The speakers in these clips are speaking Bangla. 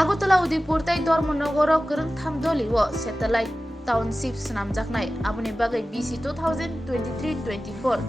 আগরতলা উদয়পুর তাই ধর্মনগর গরংথাম দলিও স্যাটেলাইট টাউনशिप স্নামজাকনাय aboni bagai BC 2023-24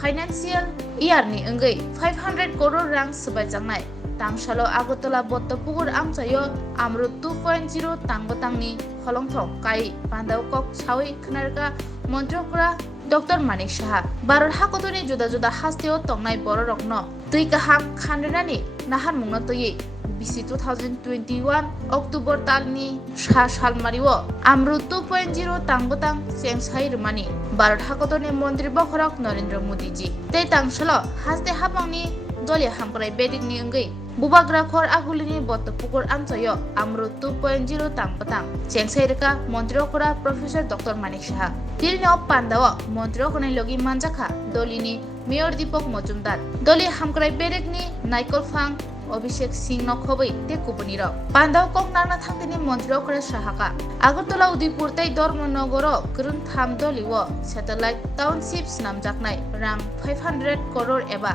फाइनेंशियल इयारनि अंगै 500 करोड़ रां सबायजांनाय तांसालो আগরতলা बत्तपुकुर आमचायो Amrut 2.0 Tangbwtangni Holong Thong kai pandau kok chawi khnaरगा मन्त्रकरा डॉक्टर मानिक साहा भारत हाकतनि जुदा जुदा हास्तेयाव तंनाय बर' रकनो दै गाहाम खानरेनानि नाहार मुंनो तयै BC 2021 अक्टोबर तालनि सा सालमारिओ Amrut 2.0 Tangbwtang सेंसाइ रमानि भारत हाकतनि मन्त्री बखरक नरेंद्र मोदी जी तै तांसालो हास्ते हाबांनि दलिया हामग्राय बेदिकनि अंगै बुबाग्राखर आगुलिनि बत्तपुकुर आमचायो Amrut 2.0 Tangbwtang सेंसाइरका मन्त्रीकरा प्रोफेसर डॉक्टर मानिक साहा तिरनो पान्दाव मन्त्रीकने लगी मानजाखा दलिनि मेयर दीपक मजुमदार दलि हामग्राय बेदिकनि नायकलफां अभिषेक सिंह नखबै ते कुबनिर पान्दाव कक नाना थांतिनि मन्त्रीकरा साहाका আগরতলা उदयपुर तै धर्मनगर गरंथाम दलिओ सैटेलाइट टाउनशिप स्नामजाकनाय रां 500 करोड़ एबा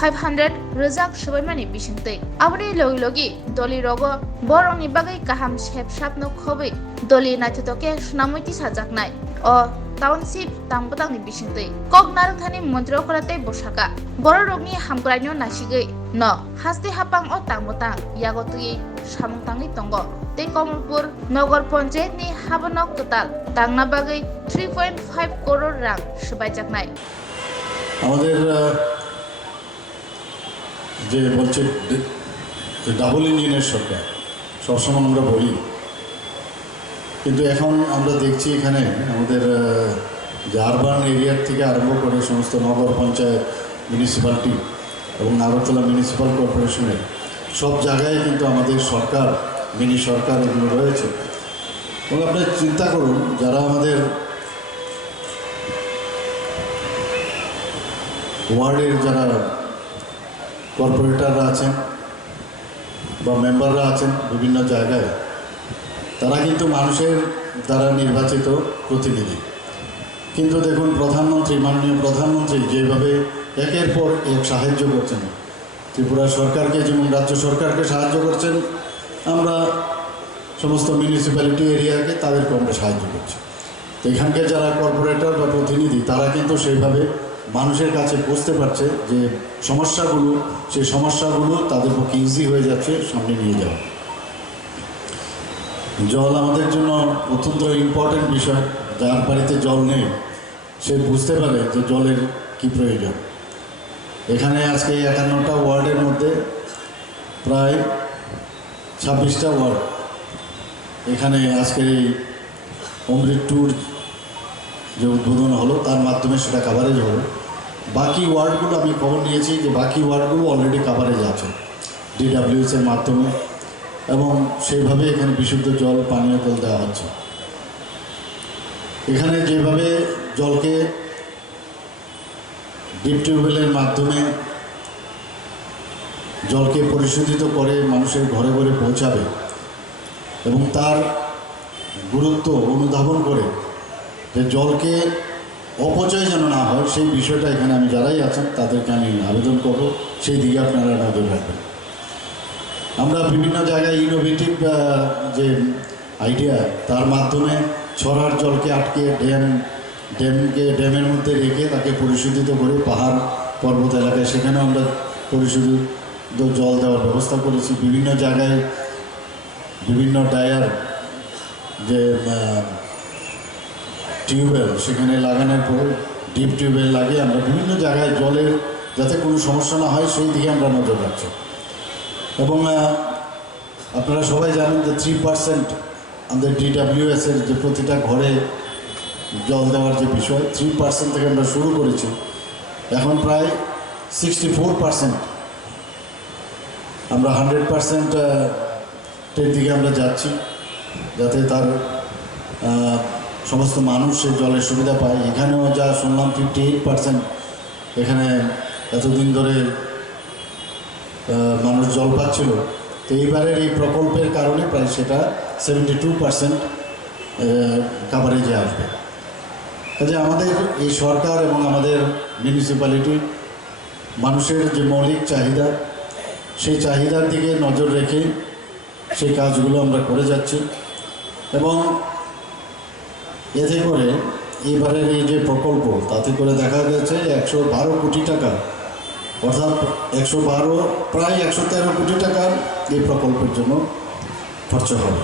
500 रोजाक सबायमानि बिसिंतै आबनि लगी लगी दलि रगो बरंनि बागै गाहाम सेबसाबनो खबै दलि नायथतके सुनामैति साजाकनाय अ टाउनशिप तांबतांनि बिसिंतै कक नारंथानि मन्त्रीकरा तै बसाका बर' रगनि हामग्रायनो नासिगै न हास्ते हापां अ तांबतां यागतुयै सामंतांनि तंग तै कमलपुर नगर पन्चायतनि हाबनक टोटाल तांना बागै 3.5 करोड़ रां सबायजाकनाय আমাদের যে বলছে ডাবল ইঞ্জিনের সরকার সবসময় আমরা বলি, কিন্তু এখন আমরা দেখছি এখানে আমাদের যে আরবান এরিয়ার থেকে আরম্ভ করে সমস্ত নগর পঞ্চায়েত মিউনিসিপ্যালিটি এবং আগরতলা মিউনিসিপ্যাল কর্পোরেশনের সব জায়গায় কিন্তু আমাদের সরকার মিনি সরকার এগুলো রয়েছে। এবং আপনি চিন্তা করুন, যারা আমাদের ওয়ার্ডের যারা কর্পোরেটররা আছেন বা মেম্বাররা আছেন বিভিন্ন জায়গায়, তারা কিন্তু মানুষের দ্বারা নির্বাচিত প্রতিনিধি। কিন্তু দেখুন প্রধানমন্ত্রী, মাননীয় প্রধানমন্ত্রী যেভাবে একের পর এক সাহায্য করছেন, ত্রিপুরা সরকারকে যেমন রাজ্য সরকারকে সাহায্য করছেন, আমরা সমস্ত মিউনিসিপ্যালিটি এরিয়াকে তাদেরকে আমরা সাহায্য করছি। তো এখানকার যারা কর্পোরেটর বা প্রতিনিধি, তারা কিন্তু সেইভাবে মানুষের কাছে বুঝতে পারছে যে সমস্যাগুলো, সেই সমস্যাগুলো তাদের পক্ষে ইজি হয়ে যাচ্ছে সামনে নিয়ে যাওয়া। জল আমাদের জন্য অত্যন্ত ইম্পর্টেন্ট বিষয়। যার বাড়িতে জল নেই সে বুঝতে পারে যে জলের কি প্রয়োজন। এখানে আজকে 51টা ওয়ার্ডের মধ্যে প্রায় 26টা ওয়ার্ড এখানে আজকের এই অমৃত ট্যুর যে উদ্বোধন হলো তার মাধ্যমে সেটা কাভারেজ হলো। বাকি ওয়ার্ডগুলো আমি খবর নিয়েছি যে বাকি ওয়ার্ডগুলো অলরেডি কাভারেজ আছে DWS এর মাধ্যমে, এবং সেইভাবে এখানে বিশুদ্ধ জল, পানীয় জল দেওয়া হচ্ছে। এখানে যেভাবে জলকে ডিপ টিউবওয়েলের মাধ্যমে জলকে পরিশোধিত করে মানুষের ঘরে ঘরে পৌঁছাবে এবং তার গুরুত্ব অনুধাবন করে যে জলকে অপচয় যেন না হয়, সেই বিষয়টা এখানে আমি যারাই আছেন তাদেরকে আমি আবেদন করব, সেই দিকে আপনারা নজর রাখবেন। আমরা বিভিন্ন জায়গায় ইনোভেটিভ যে আইডিয়া, তার মাধ্যমে ছড়ার জলকে আটকে ড্যামের মধ্যে রেখে তাকে পরিশোধিত করে পাহাড় পর্বত এলাকায় সেখানেও আমরা পরিশোধিত জল দেওয়ার ব্যবস্থা করেছি। বিভিন্ন জায়গায় বিভিন্ন ডায়ার যে টিউবওয়েল সেখানে লাগানোর পর ডিপ টিউবওয়েল লাগিয়ে আমরা বিভিন্ন জায়গায় জলের যাতে কোনো সমস্যা না হয় সেই দিকে আমরা নজর রাখছি। এবং আপনারা সবাই জানেন যে 3% আমাদের DWS এর যে প্রতিটা ঘরে জল দেওয়ার যে বিষয়, 3% থেকে আমরা শুরু করেছি। এখন প্রায় 64% আমরা 100% এর দিকে আমরা যাচ্ছি, যাতে তার সমস্ত মানুষ সেই জলের সুবিধা পায়। এখানেও যা শুনলাম 58% এখানে এতদিন ধরে মানুষ জল পাচ্ছিল। তো এইবারের এই প্রকল্পের কারণে প্রায় সেটা 72% কাভারেজে আসবে। কাজে আমাদের এই সরকার এবং আমাদের মিউনিসিপ্যালিটি মানুষের যে মৌলিক চাহিদা, সেই চাহিদার দিকে নজর রেখে সেই কাজগুলো আমরা করে যাচ্ছি এবং এতে করে এবারের এই যে প্রকল্প তাতে করে দেখা গেছে 112 কোটি টাকা, অর্থাৎ 112 প্রায় 113 কোটি টাকা এই প্রকল্পের জন্য খরচ হবে।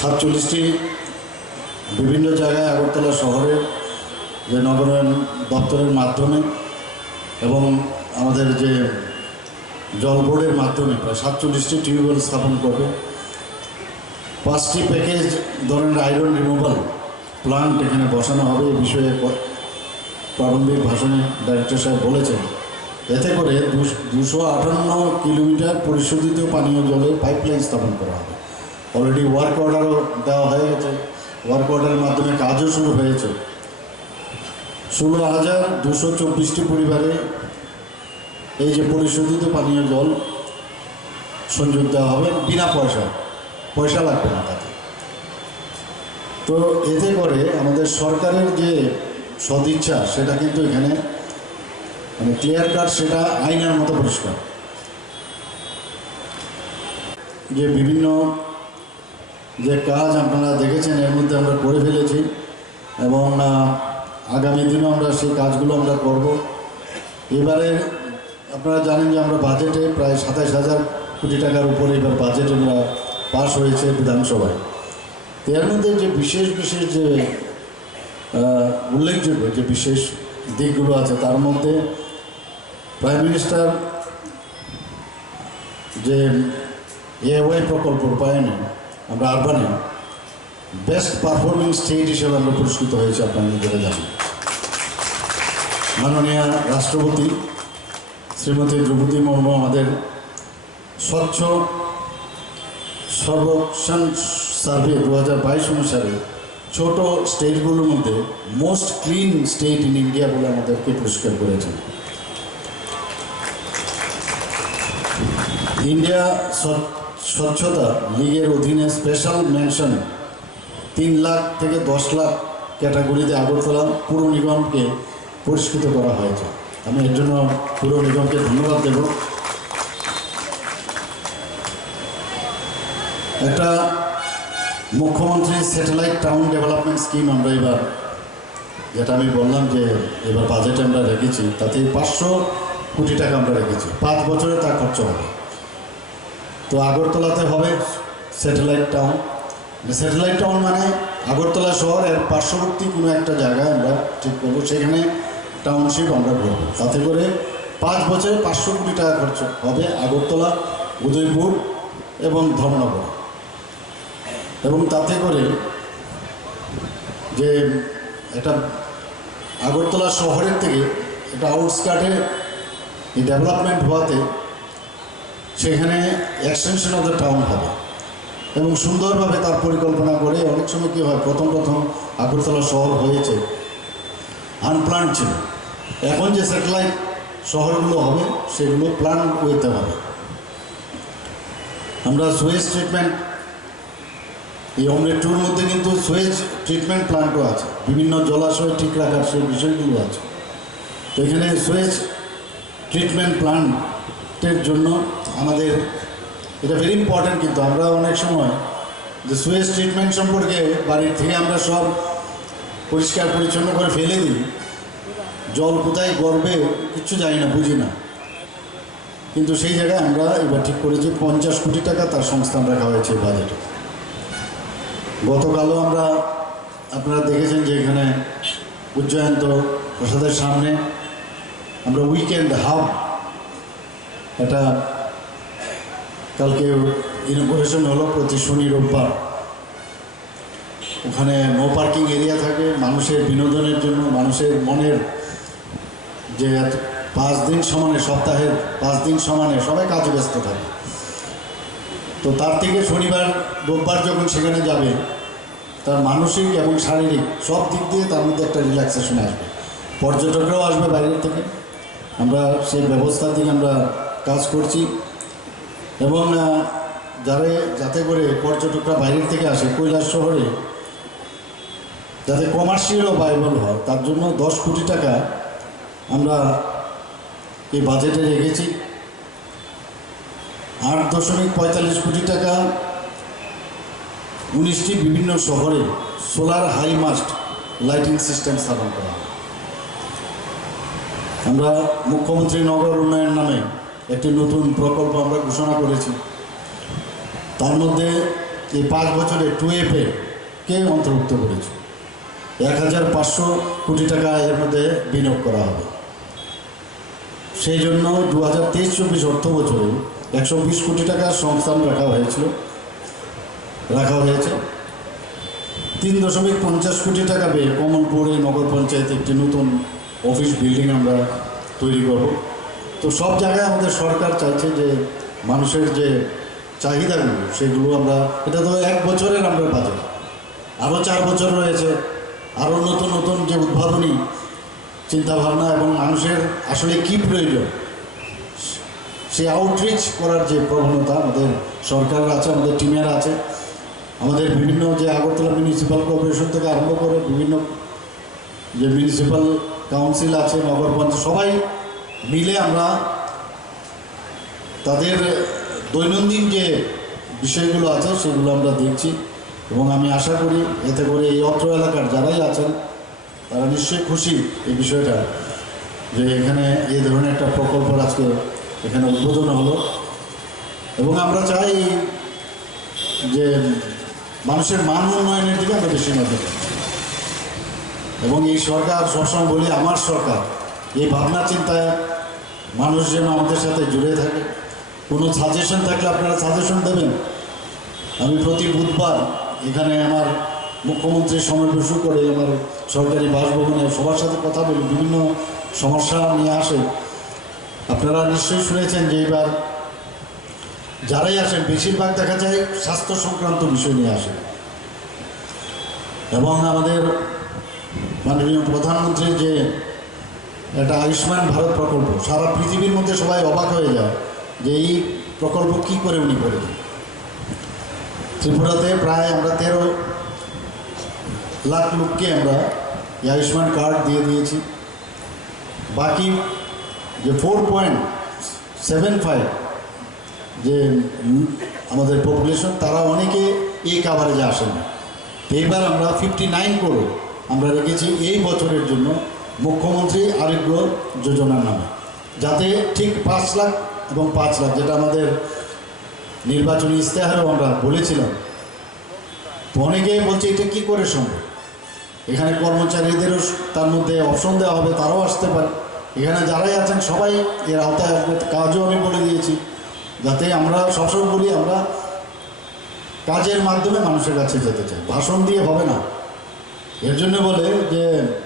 47টি বিভিন্ন জায়গায় আগরতলা শহরের যে নগরায়ণ দপ্তরের মাধ্যমে এবং আমাদের যে জল বোর্ডের মাধ্যমে প্রায় 47টি টিউবওয়েল স্থাপন করবে। 5টি প্যাকেজ ধরনের আয়রন রিমুভাল প্লান্ট এখানে বসানো হবে। এই বিষয়ে প্রারম্ভিক ভাষণে ডাইরেক্টর সাহেব বলেছেন। এতে করে 258 কিলোমিটার পরিশোধিত পানীয় জলের পাইপলাইন স্থাপন করা হবে। অলরেডি ওয়ার্ক অর্ডারও দেওয়া হয়ে গেছে, ওয়ার্ক অর্ডারের মাধ্যমে কাজও শুরু হয়েছে। 16,224টি পরিবারে এই যে পরিশোধিত পানীয় জল সংযোগ দেওয়া হবে বিনা পয়সা লাগবে না তাতে। তো এতে করে আমাদের সরকারের যে সদিচ্ছা সেটা কিন্তু এখানে মানে ক্লিয়ার কাট, সেটা আইনের মতো পরিষ্কার। যে বিভিন্ন যে কাজ আপনারা দেখেছেন এর মধ্যে আমরা করে ফেলেছি এবং আগামী দিনও আমরা সেই কাজগুলো আমরা করব। এবারে আপনারা জানেন যে আমরা বাজেটে প্রায় 27,000 কোটি টাকার উপরে এবার বাজেট আমরা পাস হয়েছে বিধানসভায়। এর মধ্যে যে বিশেষ যে উল্লেখযোগ্য যে বিশেষ দিকগুলো আছে তার মধ্যে প্রাইম মিনিস্টার যে এওয়াই প্রকল্প রূপায়ণে আমরা আরবানে বেস্ট পারফর্মিং স্টেট হিসেবে আমরা পুরস্কৃত হয়েছে। আপনারা নিজেরা জানেন। মাননীয় রাষ্ট্রপতি শ্রীমতী দ্রৌপদী মুর্মু আমাদের স্বচ্ছ সর্বেক্ষণ সার্ভে 2022 অনুসারে ছোট স্টেটগুলোর মধ্যে most clean state in India বলে আমাদেরকে পুরস্কার করেছেন। ইন্ডিয়া স্বচ্ছতা লীগের অধীনে স্পেশাল মেনশন 3 লাখ থেকে 10 লাখ ক্যাটাগরিতে আগরতলা পুর নিগমকে পুরস্কৃত করা হয়েছে। আমি এর জন্য পুর নিগমকে ধন্যবাদ দেব। একটা মুখ্যমন্ত্রী স্যাটেলাইট টাউন ডেভেলপমেন্ট স্কিম আমরা এবার, যেটা আমি বললাম যে এবার বাজেটে আমরা রেখেছি, তাতে 500 কোটি টাকা আমরা রেখেছি। 5 বছরে তা খরচ হবে। তো আগরতলাতে হবে স্যাটেলাইট টাউন। স্যাটেলাইট টাউন মানে আগরতলা শহর এর পার্শ্ববর্তী কোনো একটা জায়গায় আমরা ঠিক করবো, সেখানে টাউনশিপ আমরা করব। তাতে করে 5 বছরে 500 কোটি টাকা খরচ হবে আগরতলা, উদয়পুর এবং ধর্মনগর। এবং তাতে করে যে একটা আগরতলা শহরের থেকে একটা আউটস্কার্টে এই ডেভেলপমেন্ট হওয়াতে সেখানে এক্সটেনশন অফ দ্য টাউন হবে এবং সুন্দরভাবে তার পরিকল্পনা করে। অনেক সময় কী হয়, প্রথম আগরতলা শহর হয়েছে আনপ্ল্যান্ড ছিল। এখন যে স্যাটেলাইট শহরগুলো হবে সেগুলো প্ল্যান ওয়েতে হবে। আমরা সুয়েজ ট্রিটমেন্ট, এই অমৃত টুর মধ্যে কিন্তু সুয়েজ ট্রিটমেন্ট প্ল্যান্টও আছে, বিভিন্ন জলাশয় ঠিক রাখার সেই বিষয়গুলো আছে। তো এখানে সুয়েজ ট্রিটমেন্ট প্ল্যান্টের জন্য আমাদের এটা ভেরি ইম্পর্ট্যান্ট। কিন্তু আমরা অনেক সময় যে সুয়েজ ট্রিটমেন্ট সম্পর্কে বাড়ির থেকে আমরা সব পরিষ্কার পরিচ্ছন্ন করে ফেলে দিই, জল কোথায় গড়বে কিচ্ছু জানি না, বুঝি না। কিন্তু সেই জায়গায় আমরা এবার ঠিক করেছি 50 কোটি টাকা তার সংস্থান রাখা হয়েছে বাজেটে। গতকালও আমরা আপনারা দেখেছেন যে এখানে উজ্জয়ন্ত প্রসাদের সামনে আমরা উইকেন্ড হাব এটা কালকে ইনগুরেশন হলো, প্রতি শনি রোববার। ওখানে নো পার্কিং এরিয়া থাকে মানুষের বিনোদনের জন্য, মানুষের মনের যে 5 দিন সমানে, সপ্তাহের 5 দিন সমানে সবাই কাজে ব্যস্ত থাকে। তো তার থেকে শনিবার রোববার যখন সেখানে যাবে, তার মানসিক এবং শারীরিক সব দিক দিয়ে তার মধ্যে একটা রিল্যাক্সেশন আসবে। পর্যটকরাও আসবে বাইরের থেকে। আমরা সেই ব্যবস্থার দিকে আমরা কাজ করছি এবং যাতে করে পর্যটকরা বাইরের থেকে আসে কৈলাস শহরে, যাতে কমার্শিয়ালও ভাইবল হয়, তার জন্য 10 কোটি টাকা আমরা এই বাজেটে রেখেছি। 8.45 কোটি টাকা 19টি বিভিন্ন শহরে solar high mast lighting system স্থাপন করা হবে। আমরা মুখ্যমন্ত্রী নগর উন্নয়ন নামে একটি নতুন প্রকল্প আমরা ঘোষণা করেছি। তার মধ্যে এই 5 বছরে 2FA কে অন্তর্ভুক্ত করেছি। 1500 কোটি টাকা এর মধ্যে বিনিয়োগ করা হবে। সেই জন্য 2023-24 অর্থ বছরে 120 কোটি টাকার সংস্থান রাখা হয়েছে। 3.50 কোটি টাকা ব্যয়ে কমলপুরে নগর পঞ্চায়েতে একটি নতুন অফিস বিল্ডিং আমরা তৈরি করব। তো সব জায়গায় আমাদের সরকার চাইছে যে মানুষের যে চাহিদাগুলো সেগুলো আমরা, এটা তো 1 বছরের আমরা বাজেট, আরও 4 বছর রয়েছে, আরও নতুন নতুন যে উদ্ভাবনী চিন্তাভাবনা এবং মানুষের আসলে কী প্রয়োজন সে আউটরিচ করার যে প্রবণতা আমাদের সরকারের আছে, আমাদের টিমের আছে, আমাদের বিভিন্ন যে আগরতলা মিউনিসিপ্যাল কর্পোরেশন থেকে আরম্ভ করে বিভিন্ন যে মিউনিসিপ্যাল কাউন্সিল আছে, নগর পঞ্চায়েত, সবাই মিলে আমরা তাদের দৈনন্দিন যে বিষয়গুলো আছে সেগুলো আমরা দেখছি এবং আমি আশা করি এতে করে এই অত্র এলাকার যারাই আছেন তারা নিশ্চয়ই খুশি এই বিষয়টা যে এখানে এই ধরনের একটা প্রকল্প আজকে এখানে উদ্বোধন হলো। এবং আমরা চাই যে মানুষের মান উন্নয়নের দিকে আমরা বেশি নজর রাখি এবং এই সরকার সবসময় বলি আমার সরকার, এই ভাবনা চিন্তায় মানুষ যেন আমাদের সাথে জুড়ে থাকে। কোনো সাজেশন থাকলে আপনারা সাজেশন দেবেন। আমি প্রতি বুধবার এখানে আমার মুখ্যমন্ত্রীর সমাবেশ করে আমার সরকারি বাসভবনে সবার সাথে কথা বলি, বিভিন্ন সমস্যা নিয়ে আসে। আপনারা নিশ্চয়ই শুনেছেন যে এবার যারাই আসেন বেশিরভাগ দেখা যায় স্বাস্থ্য সংক্রান্ত বিষয় নিয়ে আসে এবং আমাদের মাননীয় প্রধানমন্ত্রীর যে একটা আয়ুষ্মান ভারত প্রকল্প, সারা পৃথিবীর মধ্যে সবাই অবাক হয়ে যায় যে এই প্রকল্প কী করে উনি করে দেন। ত্রিপুরাতে প্রায় আমরা 13 লাখ লোককে আমরা এই আয়ুষ্মান কার্ড দিয়ে দিয়েছি। বাকি যে 4.75 যে আমাদের পপুলেশন তারা অনেকে এই কাভারেজে আসেন না। এইবার আমরা 59 করোড় আমরা রেখেছি এই বছরের জন্য মুখ্যমন্ত্রী আরোগ্য যোজনার নামে, যাতে ঠিক 5 লাখ এবং 5 লাখ যেটা আমাদের নির্বাচনী ইশতেহারেও আমরা বলেছিলাম। তো অনেকেই বলছে এটা কী করে সম্ভব, এখানে কর্মচারীদেরও তার মধ্যে অপশন দেওয়া হবে, তারাও আসতে পারে। এখানে যারাই আছেন সবাই এর আওতায় আসবে। কাজও আমি বলে দিয়েছি, যাতে আমরা সবসময় বলি আমরা কাজের মাধ্যমে মানুষের কাছে যেতে চাই, ভাষণ দিয়ে হবে না। এর জন্য বলে যে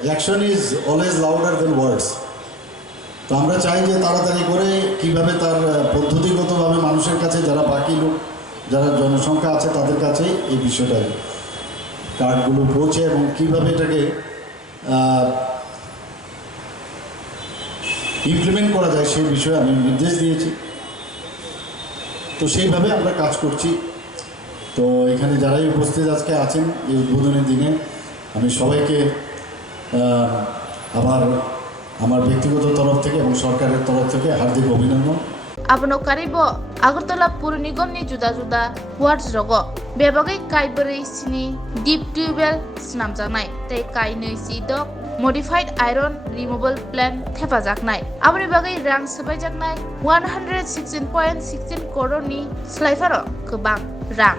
অ্যাকশন ইজ অলওয়েজ লাউডার দেন ওয়ার্ডস। তো আমরা চাই যে তাড়াতাড়ি করে কীভাবে তার পদ্ধতিগতভাবে মানুষের কাছে, যারা বাকি লোক যারা জনসংখ্যা আছে তাদের কাছে এই বিষয়টা কার্ডগুলো পৌঁছে এবং কীভাবে এটাকে ইমপ্লিমেন্ট করা যায় সেই বিষয়ে আমি নির্দেশ দিয়েছি। তো সেইভাবে আমরা কাজ করছি। তো এখানে যারাই উপস্থিত আজকে আছেন এই উদ্বোধনের দিনে আমি সবাইকে আবার আমার ব্যক্তিগত তরফ থেকে এবং সরকারের তরফ থেকে হার্দিক অভিনন্দন। Abono karibo Agartala Pur Nigomni juda wards rogo bebagai kaibari sini deep tubewell snamjaknai tei kainoi si dok modified iron removal plan thepajaknai aboni bagai rang sabaijaknai 116.16 crore ni slaifaro kobang rang